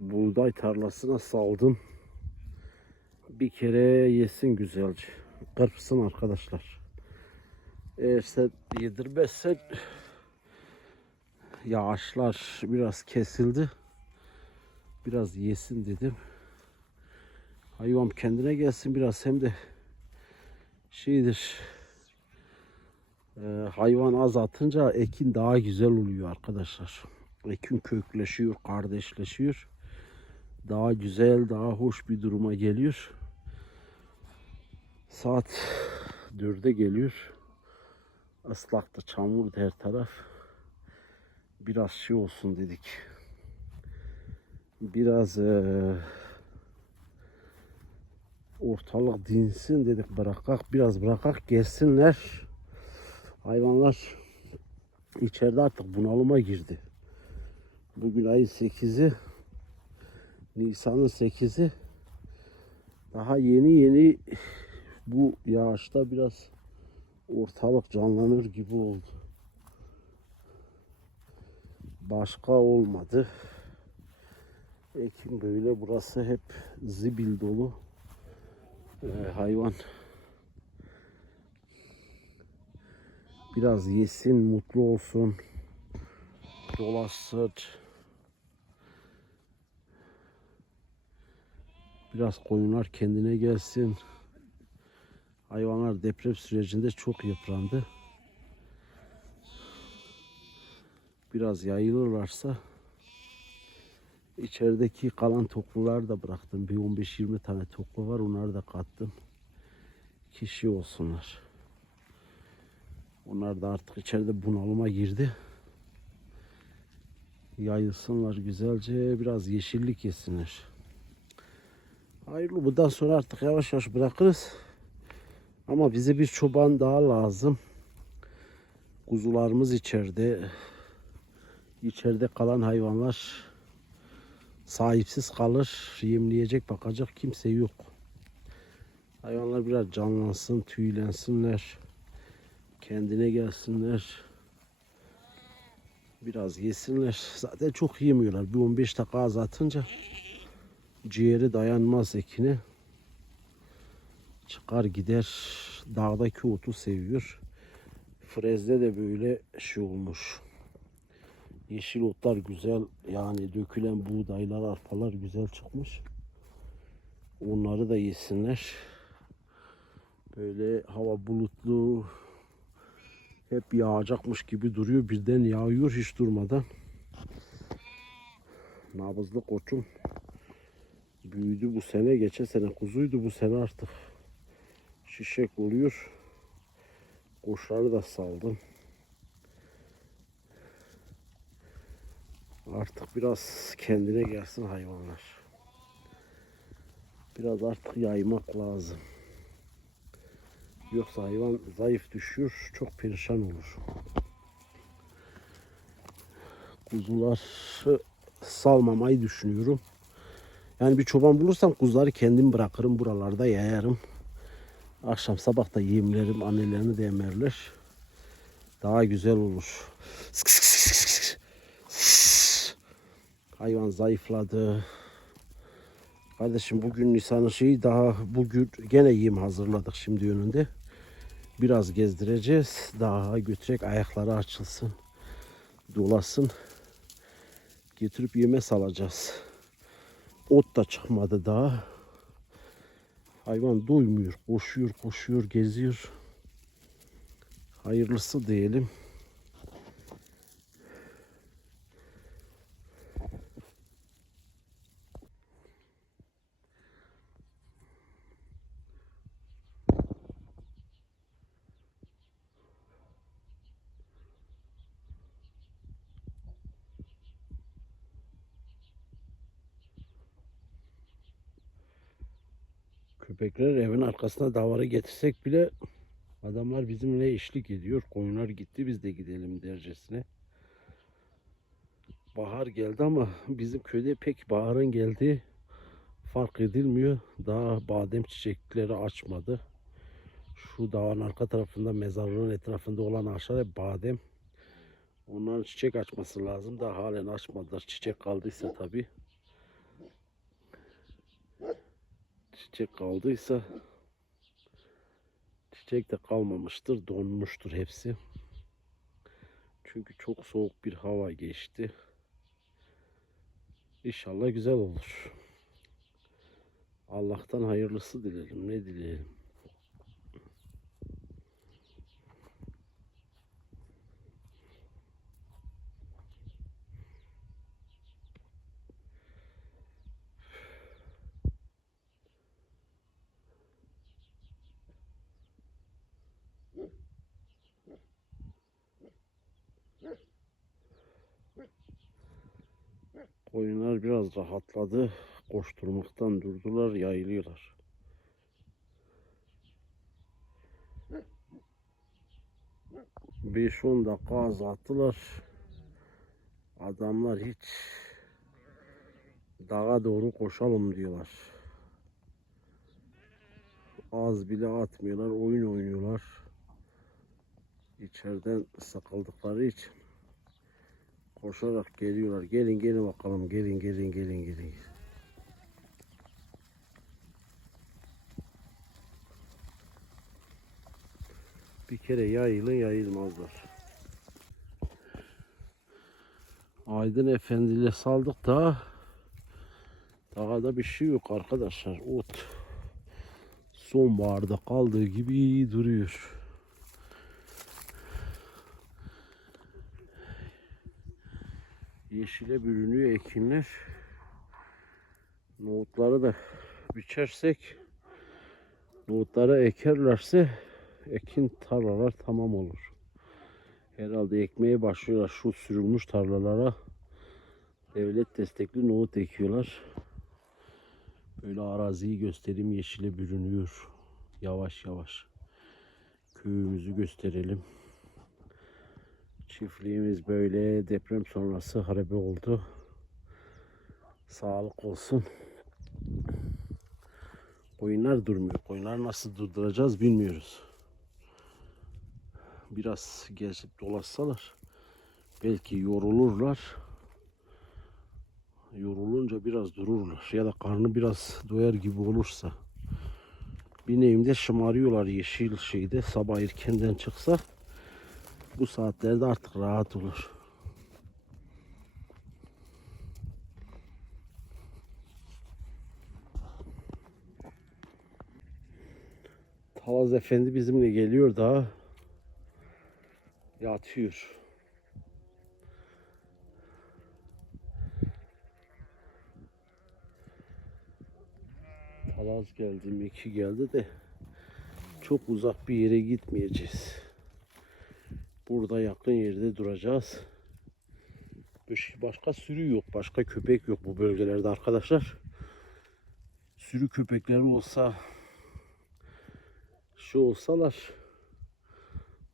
buğday tarlasına saldım. Bir kere yesin güzelce. Kırpsın arkadaşlar. Eğer sen yedirmezsen yağışlar biraz kesildi. Biraz yesin dedim. Hayvan kendine gelsin biraz hem de şeydir. e, hayvan az atınca ekin daha güzel oluyor arkadaşlar. Ekin kökleşiyor, kardeşleşiyor. Daha güzel, daha hoş bir duruma geliyor. Saat 4'e geliyor. Islaktı, çamurdu her taraf. Biraz şey olsun dedik. Biraz eee ortalık dinsin dedik bırakak biraz bırakak gelsinler. Hayvanlar içeride artık bunalıma girdi. Bugün ayın 8'i Nisan'ın 8'i daha yeni yeni bu yağışta biraz ortalık canlanır gibi oldu. Başka olmadı. Ekim böyle burası hep zibil dolu. Ee, hayvan biraz yesin, mutlu olsun, dolaşsın. Biraz koyunlar kendine gelsin. Hayvanlar deprem sürecinde çok yıprandı. Biraz yayılırlarsa içerideki kalan toklular da bıraktım. Bir 15-20 tane toklu var. Onları da kattım. Kişi olsunlar. Onlar da artık içeride bunalıma girdi. Yayılsınlar güzelce. Biraz yeşillik yesinler. Hayırlı bundan sonra artık yavaş yavaş bırakırız. Ama bize bir çoban daha lazım. Kuzularımız içeride. İçeride kalan hayvanlar sahipsiz kalır. Yemleyecek bakacak kimse yok. Hayvanlar biraz canlansın, tüylensinler. Kendine gelsinler. Biraz yesinler. Zaten çok yemiyorlar. Bir 15 dakika az atınca ciğeri dayanmaz ekine. Çıkar gider. Dağdaki otu seviyor. Frezde de böyle şey olmuş. Yeşil otlar güzel. Yani dökülen buğdaylar, arpalar güzel çıkmış. Onları da yesinler. Böyle hava bulutlu. Hep yağacakmış gibi duruyor. Birden yağıyor hiç durmadan. Nabızlı koçum büyüdü bu sene. Geçen sene kuzuydu bu sene artık şişek oluyor. Koçları da saldım. Artık biraz kendine gelsin hayvanlar. Biraz artık yaymak lazım. Yoksa hayvan zayıf düşüyor, çok perişan olur. Kuzuları salmamayı düşünüyorum. Yani bir çoban bulursam kuzuları kendim bırakırım buralarda yayarım. Akşam sabah da yemlerim, annelerini de emerler. Daha güzel olur. Hayvan zayıfladı. Kardeşim bugün Nisan'ın şeyi daha bugün gene yem hazırladık şimdi önünde. Biraz gezdireceğiz. Daha götürecek ayakları açılsın. Dolasın. Getirip yeme salacağız. Ot da çıkmadı daha. Hayvan doymuyor. Koşuyor, koşuyor, geziyor. Hayırlısı diyelim. Köpekler evin arkasına davarı getirsek bile adamlar bizimle eşlik ediyor. Koyunlar gitti biz de gidelim dercesine. Bahar geldi ama bizim köyde pek baharın geldiği fark edilmiyor. Daha badem çiçekleri açmadı. Şu dağın arka tarafında mezarlığın etrafında olan ağaçlar badem. Onların çiçek açması lazım da halen açmadılar. Çiçek kaldıysa tabii. Çiçek kaldıysa çiçek de kalmamıştır, donmuştur hepsi. Çünkü çok soğuk bir hava geçti. İnşallah güzel olur. Allah'tan hayırlısı dilerim. Ne dileyelim? Koyunlar biraz rahatladı. Koşturmaktan durdular, yayılıyorlar. Beş on dakika az attılar. Adamlar hiç dağa doğru koşalım diyorlar. Az bile atmıyorlar, oyun oynuyorlar. İçeriden sıkıldıkları için koşarak geliyorlar. Gelin gelin bakalım. Gelin gelin gelin gelin. Bir kere yayılın yayılmazlar. Aydın Efendi saldık da daha da bir şey yok arkadaşlar. Ot sonbaharda kaldığı gibi duruyor. Yeşile bürünüyor ekinler. Nohutları da biçersek nohutları ekerlerse ekin tarlalar tamam olur. Herhalde ekmeye başlıyorlar şu sürülmüş tarlalara. Devlet destekli nohut ekiyorlar. Böyle araziyi göstereyim yeşile bürünüyor. Yavaş yavaş. Köyümüzü gösterelim. Çiftliğimiz böyle deprem sonrası harabe oldu. Sağlık olsun. Koyunlar durmuyor. Koyunlar nasıl durduracağız bilmiyoruz. Biraz gezip dolaşsalar belki yorulurlar. Yorulunca biraz dururlar. Ya da karnı biraz doyar gibi olursa. Bineğimde şımarıyorlar yeşil şeyde sabah erkenden çıksa bu saatlerde artık rahat olur. Talaz Efendi bizimle geliyor daha. Yatıyor. Talaz geldi, Meki geldi de çok uzak bir yere gitmeyeceğiz. Burada yakın yerde duracağız. Başka sürü yok. Başka köpek yok bu bölgelerde arkadaşlar. Sürü köpekleri olsa şu olsalar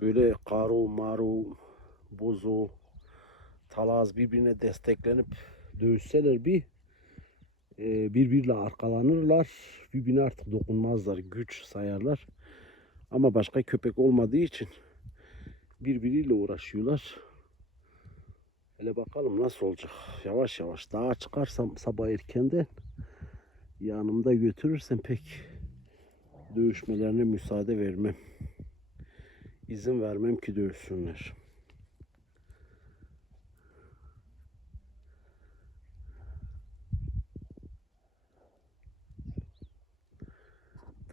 böyle karo, maro, bozo, talaz birbirine desteklenip dövüşseler bir e, birbiriyle arkalanırlar. Birbirine artık dokunmazlar. Güç sayarlar. Ama başka köpek olmadığı için birbiriyle uğraşıyorlar. Hele bakalım nasıl olacak. Yavaş yavaş dağa çıkarsam sabah erkenden yanımda götürürsem pek dövüşmelerine müsaade vermem. İzin vermem ki dövüşsünler.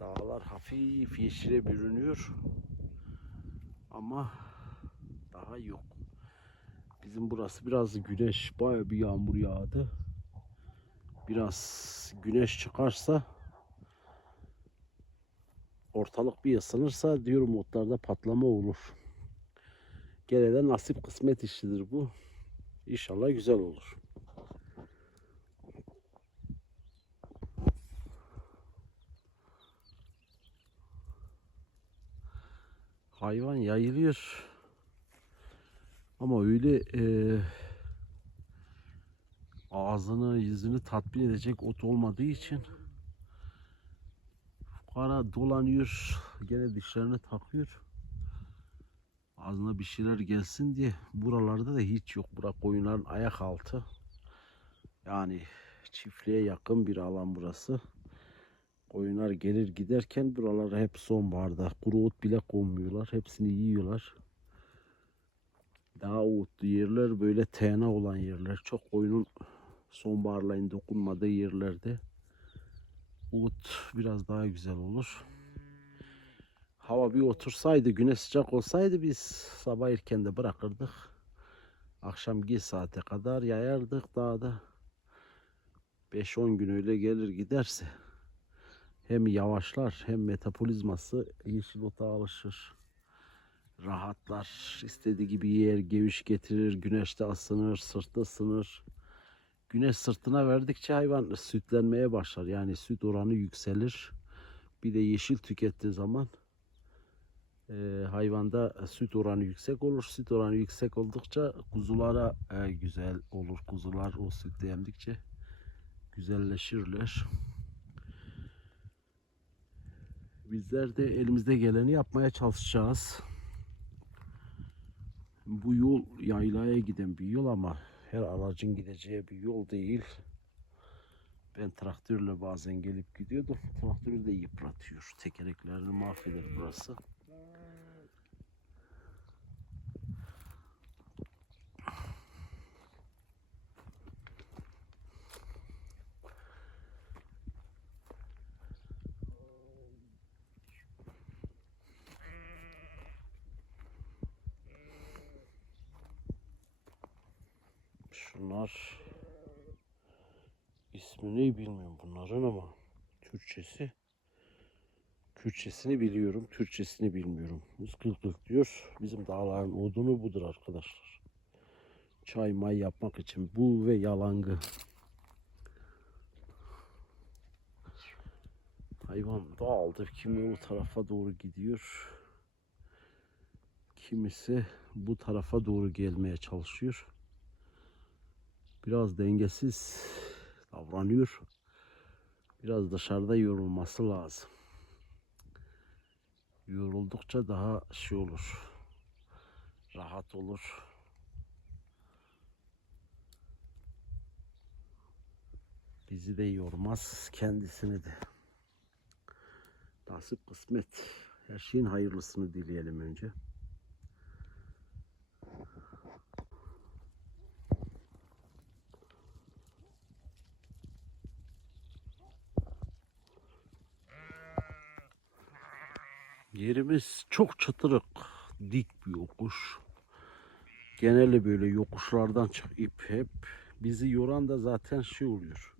Dağlar hafif yeşile bürünüyor. Ama daha yok. Bizim burası biraz güneş, bayağı bir yağmur yağdı. Biraz güneş çıkarsa ortalık bir ısınırsa diyorum otlarda patlama olur. Gene nasip kısmet işidir bu. İnşallah güzel olur. Hayvan yayılıyor. Ama öyle e, ağzını yüzünü tatmin edecek ot olmadığı için kara dolanıyor. Gene dişlerini takıyor. Ağzına bir şeyler gelsin diye. Buralarda da hiç yok. Bura koyunların ayak altı. Yani çiftliğe yakın bir alan burası. Koyunlar gelir giderken buralar hep sonbaharda. Kuru ot bile konmuyorlar. Hepsini yiyorlar. Daha otlu yerler böyle tena olan yerler. Çok koyunun sonbaharlayın dokunmadığı yerlerde ot biraz daha güzel olur. Hava bir otursaydı, güneş sıcak olsaydı biz sabah erken de bırakırdık. Akşam geç saate kadar yayardık dağda. 5-10 gün öyle gelir giderse hem yavaşlar hem metabolizması yeşil ota alışır. Rahatlar, istediği gibi yer, geviş getirir, güneşte ısınır, sırtta ısınır. Güneş sırtına verdikçe hayvan sütlenmeye başlar. Yani süt oranı yükselir. Bir de yeşil tükettiği zaman e, hayvanda süt oranı yüksek olur. Süt oranı yüksek oldukça kuzulara e, güzel olur. Kuzular o sütü emdikçe güzelleşirler. Bizler de elimizde geleni yapmaya çalışacağız. Bu yol yaylaya giden bir yol ama her aracın gideceği bir yol değil. Ben traktörle bazen gelip gidiyordum. Traktörü de yıpratıyor. Tekerleklerini mahveder burası. Şunlar ismini bilmiyorum bunların ama Türkçesi Kürtçesini biliyorum, Türkçesini bilmiyorum. Mızgırlık diyor. Bizim dağların odunu budur arkadaşlar. Çay may yapmak için bu ve yalangı. Hayvan dağıldı. Kimi o tarafa doğru gidiyor. Kimisi bu tarafa doğru gelmeye çalışıyor biraz dengesiz davranıyor. Biraz dışarıda yorulması lazım. Yoruldukça daha şey olur. Rahat olur. Bizi de yormaz, kendisini de. Nasip kısmet. Her şeyin hayırlısını dileyelim önce. Yerimiz çok çıtırık, dik bir yokuş. Genelde böyle yokuşlardan çıkıp hep bizi yoran da zaten şey oluyor.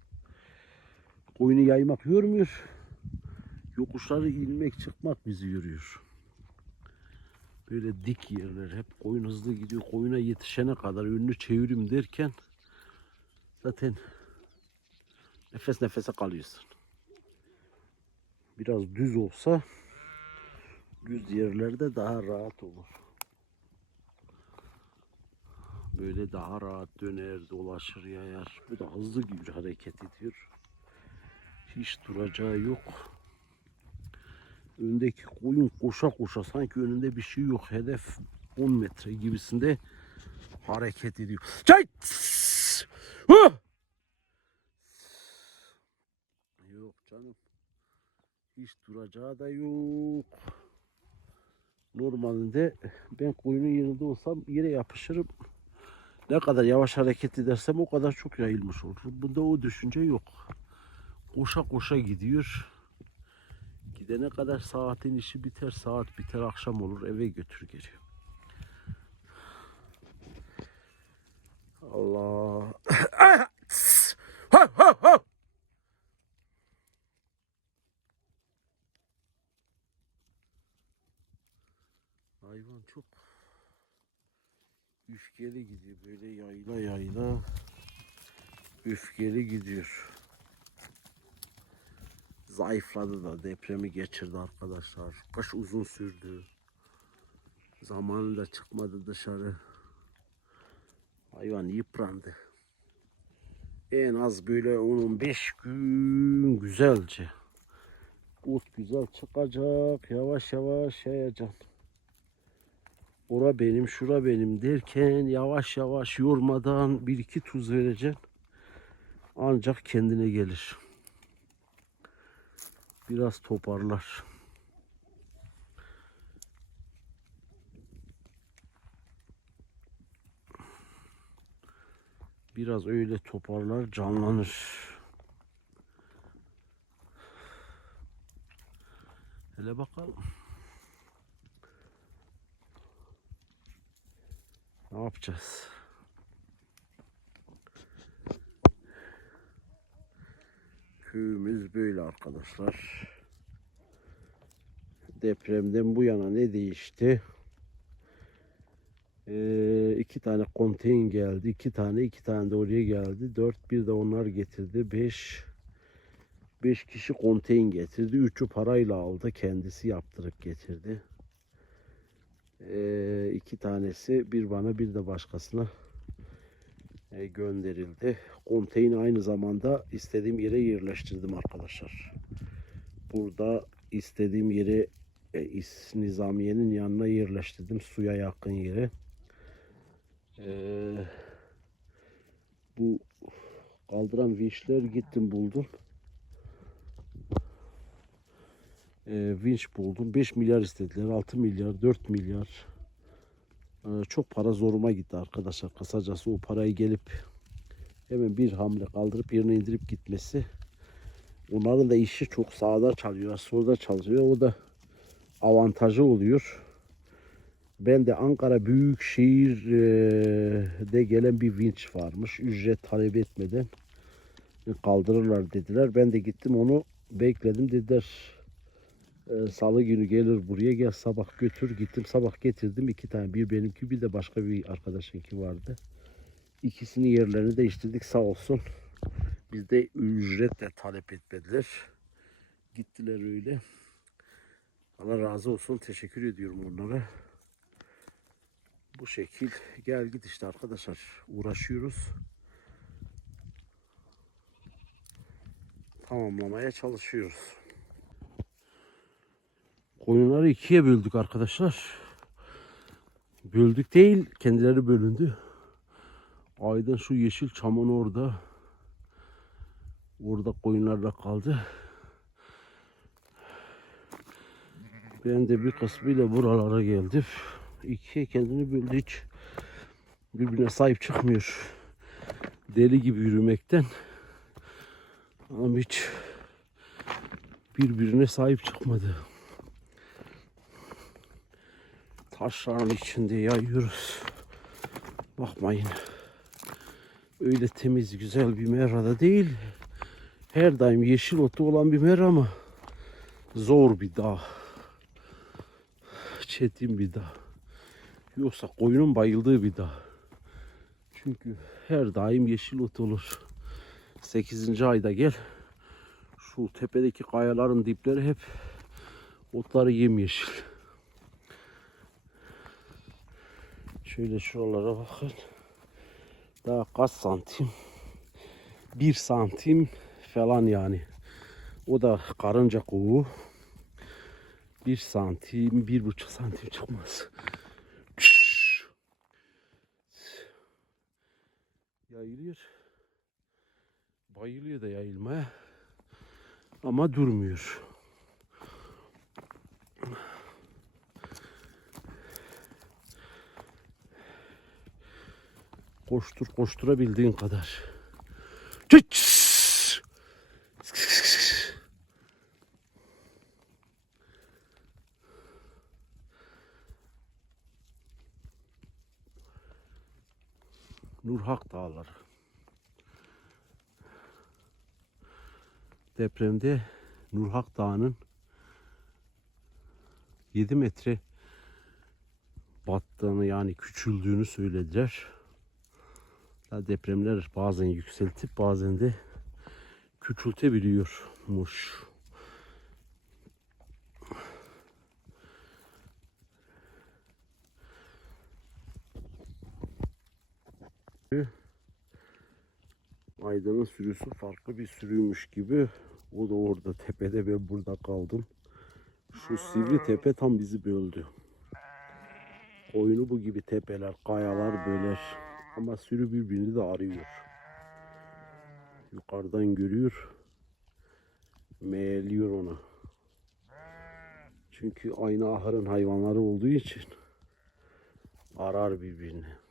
Koyunu yaymak yormuyor. Yokuşları inmek çıkmak bizi yoruyor. Böyle dik yerler hep koyun hızlı gidiyor. Koyuna yetişene kadar önünü çevirim derken zaten nefes nefese kalıyorsun. Biraz düz olsa düz yerlerde daha rahat olur. Böyle daha rahat döner, dolaşır, yayar. Bu da hızlı bir hareket ediyor. Hiç duracağı yok. Öndeki koyun koşa koşa sanki önünde bir şey yok. Hedef 10 metre gibisinde hareket ediyor. Çay! Yok canım. Hiç duracağı da yok. Normalde ben koyunun yerinde olsam yere yapışırım. Ne kadar yavaş hareket edersem o kadar çok yayılmış olur. Bunda o düşünce yok. Koşa koşa gidiyor. Gidene kadar saatin işi biter. Saat biter akşam olur eve götür geri. Allah. Ha, ha, ha. Hayvan çok öfkeli gidiyor böyle yayla yayla öfkeli gidiyor. Zayıfladı da depremi geçirdi arkadaşlar. Kış uzun sürdü. Zamanında çıkmadı dışarı. Hayvan yıprandı. En az böyle 10-15 gün güzelce. Ot güzel çıkacak. Yavaş yavaş yayacaksın. Ora benim, şura benim derken yavaş yavaş yormadan bir iki tuz vereceksin. Ancak kendine gelir. Biraz toparlar. Biraz öyle toparlar, canlanır. Hele bakalım. Ne yapacağız? Köyümüz böyle arkadaşlar. Depremden bu yana ne değişti? Ee, iki tane konteyn geldi. iki tane iki tane de oraya geldi. Dört bir de onlar getirdi. Beş beş kişi konteyn getirdi. Üçü parayla aldı. Kendisi yaptırıp getirdi. Ee, iki tanesi bir bana bir de başkasına e, gönderildi. Konteyni aynı zamanda istediğim yere yerleştirdim arkadaşlar. Burada istediğim yere e, Nizamiye'nin yanına yerleştirdim. Suya yakın yere. Ee, bu kaldıran vinçler gittim buldum. Ee, vinç buldum. 5 milyar istediler. 6 milyar, 4 milyar. Ee, çok para zoruma gitti arkadaşlar. Kısacası o parayı gelip hemen bir hamle kaldırıp yerine indirip gitmesi. Onların da işi çok sağda çalıyor, solda çalışıyor. O da avantajı oluyor. Ben de Ankara Büyükşehir'de gelen bir vinç varmış. Ücret talep etmeden kaldırırlar dediler. Ben de gittim onu bekledim dediler. E, Salı günü gelir buraya gel sabah götür. Gittim sabah getirdim iki tane. Bir benimki bir de başka bir arkadaşınki vardı. İkisini yerlerini değiştirdik sağ olsun. Bizde ücret de talep etmediler. Gittiler öyle. Allah razı olsun. Teşekkür ediyorum onlara. Bu şekil gel git işte arkadaşlar. Uğraşıyoruz. Tamamlamaya çalışıyoruz. Koyunları ikiye böldük arkadaşlar. Böldük değil, kendileri bölündü. Aydın şu yeşil çamın orada. Orada koyunlarla kaldı. Ben de bir kısmıyla buralara geldim. İkiye kendini böldü hiç birbirine sahip çıkmıyor. Deli gibi yürümekten. Ama hiç birbirine sahip çıkmadı. Taşların içinde yayıyoruz. Bakmayın. Öyle temiz güzel bir merada değil. Her daim yeşil otu olan bir mera ama zor bir dağ. Çetin bir dağ. Yoksa koyunun bayıldığı bir dağ. Çünkü her daim yeşil ot olur. 8. ayda gel. Şu tepedeki kayaların dipleri hep otları yemyeşil. Şöyle şuralara bakın. Daha kaç santim? Bir santim falan yani. O da karınca kovuğu. Bir santim, bir buçuk santim çıkmaz. Yayılıyor. Bayılıyor da yayılmaya. Ama durmuyor. Koştur koşturabildiğin kadar. Nurhak Dağları. Depremde Nurhak Dağı'nın 7 metre battığını yani küçüldüğünü söylediler. Depremler bazen yükseltip bazen de küçültebiliyormuş. Aydın'ın sürüsü farklı bir sürüymüş gibi. O da orada tepede ben burada kaldım. Şu sivri tepe tam bizi böldü. Oyunu bu gibi tepeler, kayalar böler. Ama sürü birbirini de arıyor. Yukarıdan görüyor. Meğeliyor ona. Çünkü aynı ahırın hayvanları olduğu için arar birbirini.